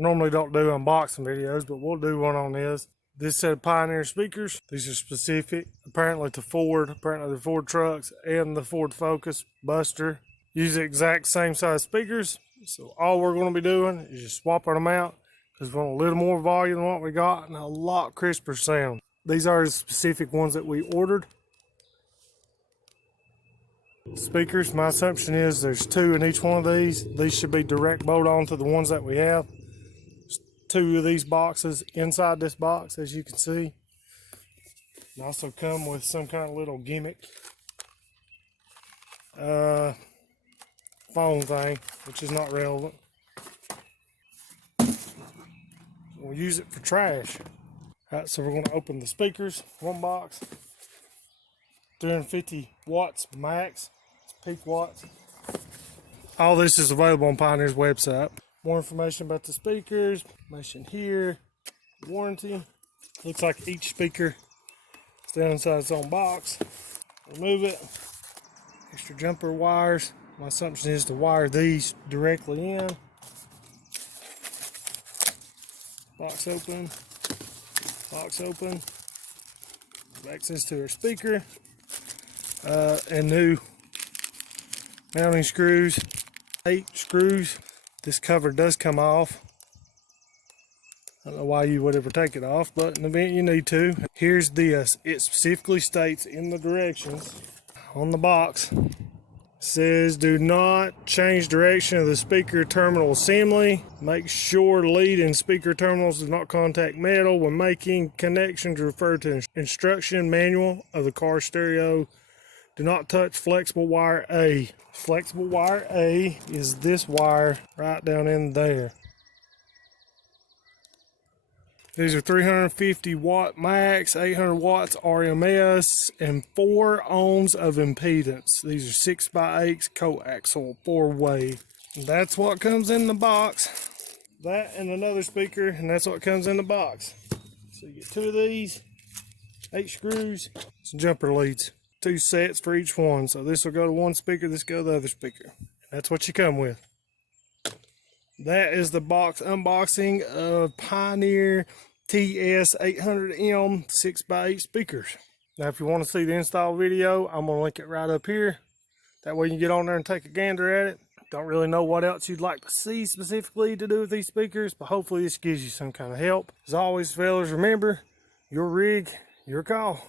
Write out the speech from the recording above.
Normally don't do unboxing videos, but we'll do one on this. This set of Pioneer speakers, these are specific apparently to Ford, apparently the Ford trucks and the Ford Focus Buster. Use the exact same size speakers. So all we're going to be doing is just swapping them out because we want a little more volume than what we got and a lot crisper sound. These are the specific ones that we ordered. Speakers, my assumption is there's 2 in each one of these. These should be direct bolt on to the ones that we have. There's 2 of these boxes inside this box, as you can see. They also come with some kind of little gimmick phone thing, which is not relevant. We'll use it for trash. Alright, so we're going to open the speakers. One box, 350 watts max. It's peak watts. All this is available on Pioneer's website. More information about the speakers, information here, warranty. Looks like each speaker is down inside its own box. Remove it. Extra jumper wires. My assumption is to wire these directly in. Box open. Box open. Access to our speaker. And new mounting screws. 8 screws. This cover does come off. I don't know why you would ever take it off, but in the event you need to. Here's this. It specifically states in the directions on the box. It says do not change direction of the speaker terminal assembly. Make sure lead and speaker terminals do not contact metal. When making connections, refer to instruction manual of the car stereo. Do not touch flexible wire A. Flexible wire A is this wire right down in there. These are 350 watt max, 800 watts RMS, and 4 ohms of impedance. These are 6x8 coaxial 4-way. That's what comes in the box. That and another speaker, and that's what comes in the box. So you get 2 of these, 8 screws, some jumper leads. 2 sets for each one. So this will go to one speaker, this will go to the other speaker. That's what you come with. That is the box unboxing of Pioneer TS-800M 6x8 speakers. Now if you want to see the install video, I'm going to link it right up here. That way you can get on there and take a gander at it. Don't really know what else you'd like to see specifically to do with these speakers, but hopefully this gives you some kind of help. As always, fellas, remember, your rig, your call.